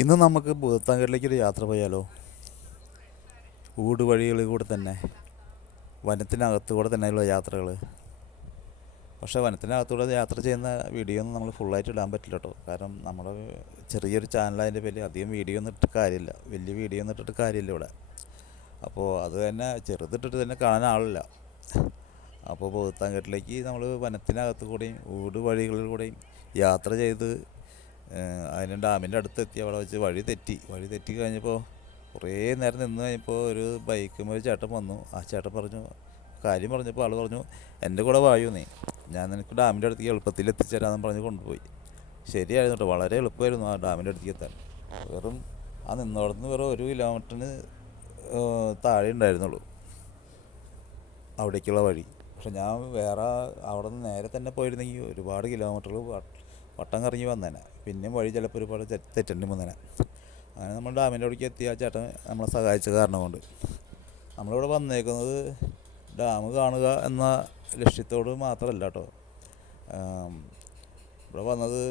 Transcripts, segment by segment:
ഇന്ന് നമുക്ക് ഭൂതത്താങ്കലിലേക്ക് ഒരു യാത്ര പോയാലോ? ഊട് വഴികളിൽ കൂടെ തന്നെ വനത്തിനകത്തു കൂടെ തന്നെയുള്ള യാത്രകൾ പക്ഷേ വനത്തിനകത്തൂടെ യാത്ര ചെയ്യുന്ന വീഡിയോ ഒന്നും നമ്മൾ ഫുള്ളായിട്ട് ഇടാൻ പറ്റില്ല കേട്ടോ കാരണം നമ്മൾ ചെറിയൊരു ചാനലതിന്റെ പേരിൽ അധികം വീഡിയോ ഒന്നും ഇട്ടിട്ട് കാര്യമില്ല. വലിയ വീഡിയോ ഒന്നും ഇട്ടിട്ട് കാര്യമില്ല ഇവിടെ. അപ്പോൾ അത് തന്നെ ചെറുതിട്ടിട്ട് തന്നെ കാണാൻ ആളില്ല. അപ്പോൾ ഭൂതത്താങ്കട്ടിലേക്ക് നമ്മൾ വനത്തിനകത്തു കൂടെയും ഊട് കൂടെയും യാത്ര ചെയ്ത് അതിന് ഡാമിന്റെ അടുത്തെത്തി. അവിടെ വെച്ച് വഴി തെറ്റി. വഴി തെറ്റി കഴിഞ്ഞപ്പോൾ കുറേ നേരം നിന്ന് കഴിഞ്ഞപ്പോൾ ഒരു ബൈക്കും ഒരു ചേട്ടൻ വന്നു. ആ ചേട്ടൻ പറഞ്ഞു കാര്യം പറഞ്ഞപ്പോൾ ആൾ പറഞ്ഞു എന്റെ കൂടെ വായു നീ ഞാൻ നിനക്ക് ഡാമിന്റെ അടുത്തേക്ക് എളുപ്പത്തിൽ എത്തിച്ചേരാമെന്ന് പറഞ്ഞ് കൊണ്ടുപോയി. ശരിയായിരുന്നു കേട്ടോ. വളരെ എളുപ്പമായിരുന്നു ആ ഡാമിന്റെ അടുത്തേക്ക് എത്താൻ. വെറും ആ നിന്നോടത്ത് വെറും ഒരു കിലോമീറ്ററിന് താഴെ ഉണ്ടായിരുന്നുള്ളൂ അവിടേക്കുള്ള വഴി. പക്ഷെ ഞാൻ വേറെ അവിടെ നിന്ന് നേരെ തന്നെ പോയിരുന്നെങ്കിൽ ഒരുപാട് കിലോമീറ്ററുകൾ വട്ടം കറങ്ങി വന്നേനെ. പിന്നെയും വഴി ചിലപ്പോൾ ഒരുപാട് തെറ്റണ്ടി വന്നേനെ. അങ്ങനെ നമ്മൾ ഡാമിന്റെ അവിടേക്ക് എത്തി ആ ചേട്ടൻ നമ്മളെ സഹായിച്ച കാരണം കൊണ്ട് നമ്മളിവിടെ വന്നേക്കുന്നത് ഡാം കാണുക എന്ന ലക്ഷ്യത്തോട് മാത്രമല്ല കേട്ടോ ഇവിടെ വന്നത്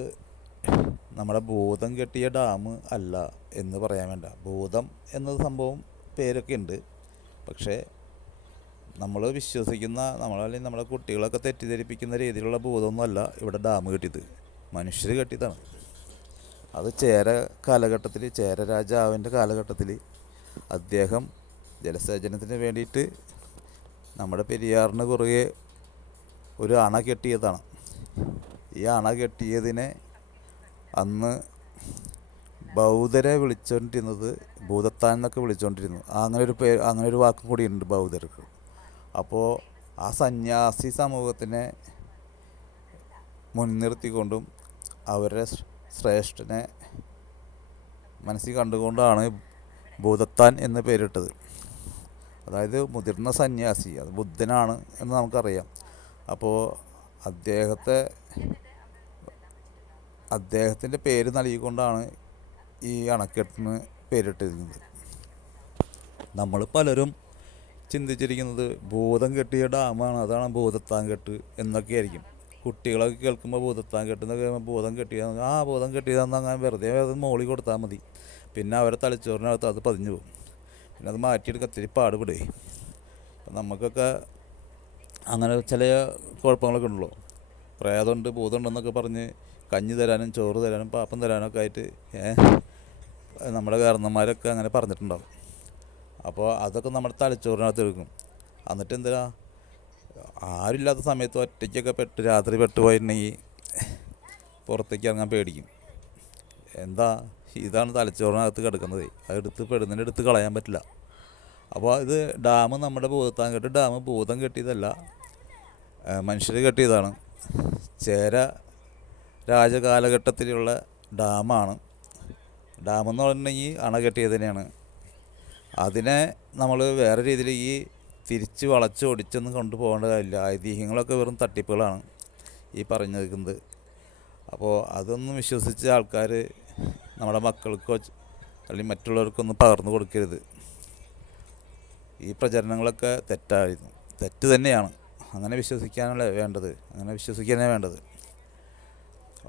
നമ്മുടെ ഭൂതം കെട്ടിയ ഡാം അല്ല എന്ന് പറയാൻ വേണ്ട. ഭൂതം എന്ന സംഭവം പേരൊക്കെ ഉണ്ട്. പക്ഷേ നമ്മൾ വിശ്വസിക്കുന്ന നമ്മളല്ലെങ്കിൽ നമ്മുടെ കുട്ടികളൊക്കെ തെറ്റിദ്ധരിപ്പിക്കുന്ന രീതിയിലുള്ള ഭൂതമൊന്നുമല്ല ഇവിടെ ഡാം കെട്ടിയത്. മനുഷ്യർ കെട്ടിയതാണ്. അത് ചേര കാലഘട്ടത്തിൽ ചേര രാജാവിന്റെ കാലഘട്ടത്തിൽ അദ്ദേഹം ജലസേചനത്തിന് വേണ്ടിയിട്ട് നമ്മുടെ പെരിയാറിന് കുറുകെ ഒരു അണ കെട്ടിയതാണ്. ഈ അണ കെട്ടിയതിനെ അന്ന് ബൗദ്ധരെ വിളിച്ചുകൊണ്ടിരുന്നത് ഭൂതത്താൻ എന്നൊക്കെ വിളിച്ചുകൊണ്ടിരുന്നു അങ്ങനെ ഒരു പേര് അങ്ങനെ ഒരു വാക്കും കൂടിയുണ്ട് ബൗദ്ധർക്ക്. അപ്പോൾ ആ സന്യാസി സമൂഹത്തിനെ മുൻനിർത്തിക്കൊണ്ടും അവരുടെ ശ്രേഷ്ഠനെ മനസ്സിൽ കണ്ടുകൊണ്ടാണ് ഭൂതത്താൻ എന്ന് പേരിട്ടത്. അതായത് മുതിർന്ന സന്യാസി അത് ബുദ്ധനാണ് എന്ന് നമുക്കറിയാം. അപ്പോൾ അദ്ദേഹത്തെ അദ്ദേഹത്തിന്റെ പേര് നൽകിക്കൊണ്ടാണ് ഈ അണക്കെട്ടിന് പേരിട്ടിരുന്നത്. നമ്മൾ പലരും ചിന്തിച്ചിരിക്കുന്നത് ഭൂതം കെട്ടിയ ഡാമാണ് അതാണ് ഭൂതത്താൻ കെട്ട് എന്നൊക്കെ ആയിരിക്കും കുട്ടികളൊക്കെ കേൾക്കുമ്പോൾ ഭൂതത്താൻ കെട്ടുന്നൊക്കെ ഭൂതം കെട്ടിയതാണ് ആ ഭൂതം കെട്ടിയതാണെന്ന് അങ്ങനെ വെറുതെ അത് മോളി കൊടുത്താൽ മതി. പിന്നെ അവരെ തലച്ചോറിനകത്ത് അത് പതിഞ്ഞു പോകും. പിന്നെ അത് മാറ്റിയെടുക്കാൻ ഇത്തിരി പാടുപെടുകയെ അപ്പം നമുക്കൊക്കെ അങ്ങനെ ചില കുഴപ്പങ്ങളൊക്കെ ഉണ്ടല്ലോ. പ്രേതമുണ്ട് ഭൂതമുണ്ടെന്നൊക്കെ പറഞ്ഞ് കഞ്ഞി തരാനും ചോറ് തരാനും പാപ്പം തരാനൊക്കെ ആയിട്ട് നമ്മുടെ കാരണന്മാരൊക്കെ അങ്ങനെ പറഞ്ഞിട്ടുണ്ടാവും. അപ്പോൾ അതൊക്കെ നമ്മുടെ തലച്ചോറിനകത്ത് എടുക്കും. എന്നിട്ട് എന്തിനാ ആരുമില്ലാത്ത സമയത്ത് ഒറ്റയ്ക്കൊക്കെ പെട്ട് രാത്രി പെട്ട് പോയിട്ടുണ്ടെങ്കിൽ പുറത്തേക്ക് ഇറങ്ങാൻ പേടിക്കും. എന്താ? ഇതാണ് തലച്ചോറിനകത്ത് കിടക്കുന്നത്. അതെടുത്ത് പെടുന്നതിന്റെ എടുത്ത് കളയാൻ പറ്റില്ല. അപ്പോൾ ഇത് ഡാം നമ്മുടെ ഭൂതത്താൻ കെട്ടി ഡാം ഭൂതം കെട്ടിയതല്ല. മനുഷ്യർ കെട്ടിയതാണ്. ചേര രാജകാലഘട്ടത്തിലുള്ള ഡാമാണ്. ഡാമെന്ന് പറഞ്ഞിട്ടുണ്ടെങ്കിൽ അണ കെട്ടിയതിനെയാണ് അതിനെ നമ്മൾ വേറെ രീതിയിൽ ഈ തിരിച്ച് വളച്ച് ഒടിച്ചൊന്നും കൊണ്ടുപോകേണ്ട കാര്യമില്ല. ഐതിഹ്യങ്ങളൊക്കെ വെറും തട്ടിപ്പുകളാണ് ഈ പറഞ്ഞു നിൽക്കുന്നത് അപ്പോൾ അതൊന്നും വിശ്വസിച്ച ആൾക്കാർ നമ്മുടെ മക്കൾക്കോ അല്ലെങ്കിൽ മറ്റുള്ളവർക്കൊന്നും പകർന്നു കൊടുക്കരുത്. ഈ പ്രചരണങ്ങളൊക്കെ തെറ്റായിരുന്നു. തെറ്റ് തന്നെയാണ്. അങ്ങനെ വിശ്വസിക്കാനല്ലേ വേണ്ടത്. അങ്ങനെ വിശ്വസിക്കാനേ വേണ്ടത്.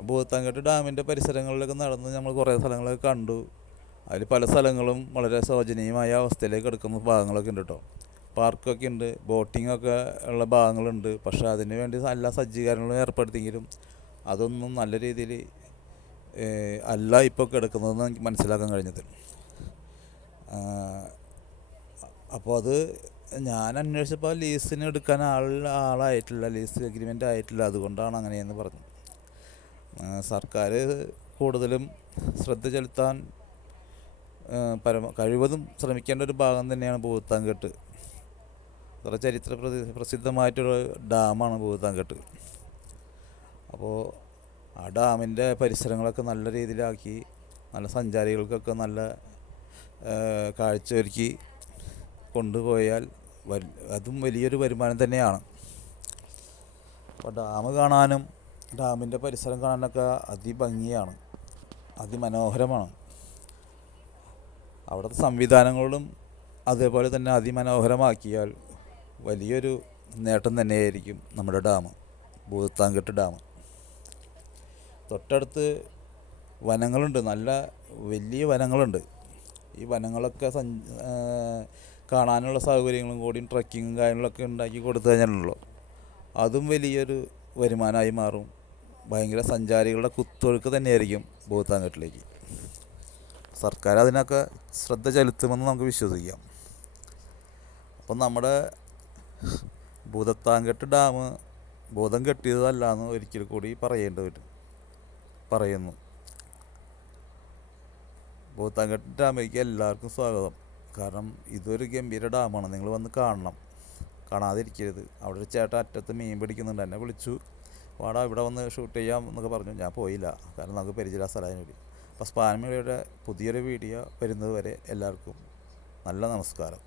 ഭൂത്താങ്കട്ട് ഡാമിന്റെ പരിസരങ്ങളിലൊക്കെ നടന്ന് നമ്മൾ കുറേ സ്ഥലങ്ങളൊക്കെ കണ്ടു. അതിൽ പല സ്ഥലങ്ങളും വളരെ ശോചനീയമായ അവസ്ഥയിലേക്ക് എടുക്കുന്ന ഭാഗങ്ങളൊക്കെ ഉണ്ട് കേട്ടോ. പാർക്കൊക്കെ ഉണ്ട് ബോട്ടിംഗ് ഒക്കെ ഉള്ള ഭാഗങ്ങളുണ്ട്. പക്ഷേ അതിന് വേണ്ടി എല്ലാ സജ്ജീകരണങ്ങളും ഏർപ്പെടുത്തിയെങ്കിലും അതൊന്നും നല്ല രീതിയിൽ അല്ല ഇപ്പോൾ കിടക്കുന്നതെന്ന് എനിക്ക് മനസ്സിലാക്കാൻ കഴിഞ്ഞത്. അപ്പോൾ അത് ഞാൻ അന്വേഷിച്ചപ്പോൾ ലീസിന് എടുക്കാൻ ആൾ ആളായിട്ടില്ല. ലീസ് എഗ്രിമെന്റ് ആയിട്ടില്ല. അതുകൊണ്ടാണ് അങ്ങനെയെന്ന് പറഞ്ഞു സർക്കാർ കൂടുതലും ശ്രദ്ധ ചെലുത്താൻ പരമ കഴിവതും ശ്രമിക്കേണ്ട ഒരു ഭാഗം തന്നെയാണ് ഭൂത്താൻകെട്ട് അത്ര ചരിത്ര പ്രതി പ്രസിദ്ധമായിട്ടൊരു ഡാമാണ് ഭൂതാങ്കട്ട്. അപ്പോൾ ആ ഡാമിന്റെ പരിസരങ്ങളൊക്കെ നല്ല രീതിയിലാക്കി നല്ല സഞ്ചാരികൾക്കൊക്കെ നല്ല കാഴ്ചയൊരുക്കി കൊണ്ടുപോയാൽ അതും വലിയൊരു വരുമാനം തന്നെയാണ്. അപ്പോൾ ഡാം കാണാനും ഡാമിന്റെ പരിസരം കാണാനൊക്കെ അതിഭംഗിയാണ് അതിമനോഹരമാണ്. അവിടുത്തെ സംവിധാനങ്ങളും അതേപോലെ തന്നെ അതിമനോഹരമാക്കിയാൽ വലിയൊരു നേട്ടം തന്നെയായിരിക്കും നമ്മുടെ ഡാം ഭൂതത്താങ്കെട്ട് ഡാം. തൊട്ടടുത്ത് വനങ്ങളുണ്ട് നല്ല വലിയ വനങ്ങളുണ്ട്. ഈ വനങ്ങളൊക്കെ സഞ്ച കാണാനുള്ള സൗകര്യങ്ങളും കൂടിയും ട്രക്കിങ്ങും കാര്യങ്ങളൊക്കെ ഉണ്ടാക്കി കൊടുത്തു കഴിഞ്ഞാലുള്ളൂ അതും വലിയൊരു വരുമാനമായി മാറും. ഭയങ്കര സഞ്ചാരികളുടെ കുത്തൊഴുക്ക് തന്നെയായിരിക്കും ഭൂത്താങ്കെട്ടിലേക്ക് സർക്കാർ അതിനൊക്കെ ശ്രദ്ധ ചെലുത്തുമെന്ന് നമുക്ക് വിശ്വസിക്കാം. അപ്പം നമ്മുടെ ഭൂതത്താങ്കെട്ട് ഡാം ഭൂതം കെട്ടിയതല്ല എന്ന് ഒരിക്കൽ കൂടി പറയേണ്ടി വരും. പറയുന്നു. ഭൂതത്താങ്കെട്ട് ഡാമിലേക്ക് എല്ലാവർക്കും സ്വാഗതം. കാരണം ഇതൊരു ഗംഭീര ഡാമാണ്. നിങ്ങൾ വന്ന് കാണണം. കാണാതിരിക്കരുത്. അവിടെ ഒരു ചേട്ടൻ അറ്റത്ത് മീൻ പിടിക്കുന്നുണ്ട്. എന്നെ വിളിച്ചു. വാടാ ഇവിടെ വന്ന് ഷൂട്ട് ചെയ്യാം എന്നൊക്കെ പറഞ്ഞു. ഞാൻ പോയില്ല. കാരണം നമുക്ക് പരിചയമില്ല സ്ഥലമായതിനൊരു അപ്പോൾ അപ്പം മീഡിയയുടെ പുതിയൊരു വീഡിയോ വരുന്നത് വരെ എല്ലാവർക്കും നല്ല നമസ്കാരം.